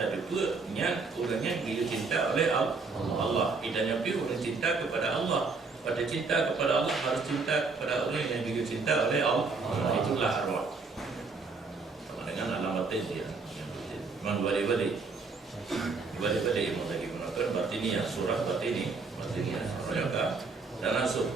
ada duanya orangnya bila cinta oleh Allah. Idanya pi orang cinta kepada Allah. Pada cinta kepada Allah harus cinta kepada orang yang juga cinta oleh Allah. Itulah arwah. Sama dengan alamat dia. Memang balik-balik yang lagi gunakan batini ya surah batini ya surah dan asur.